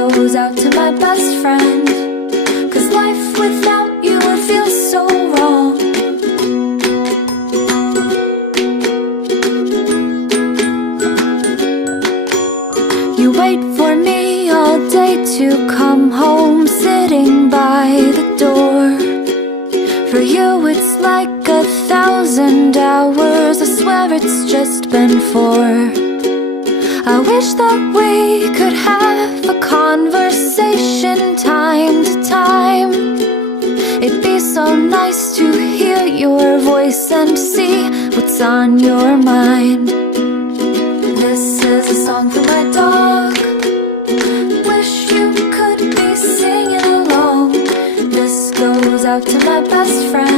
goes out to my best friend, 'cause life without you would feel so wrong. You wait for me all day to come home, sitting by the door. For you it's like 1,000 hours, I swear it's just been 4. I wish that we could have a conversation time to time. It'd be so nice to hear your voice and see what's on your mind. This is a song for my dog. Wish you could be singing along. This goes out to my best friend.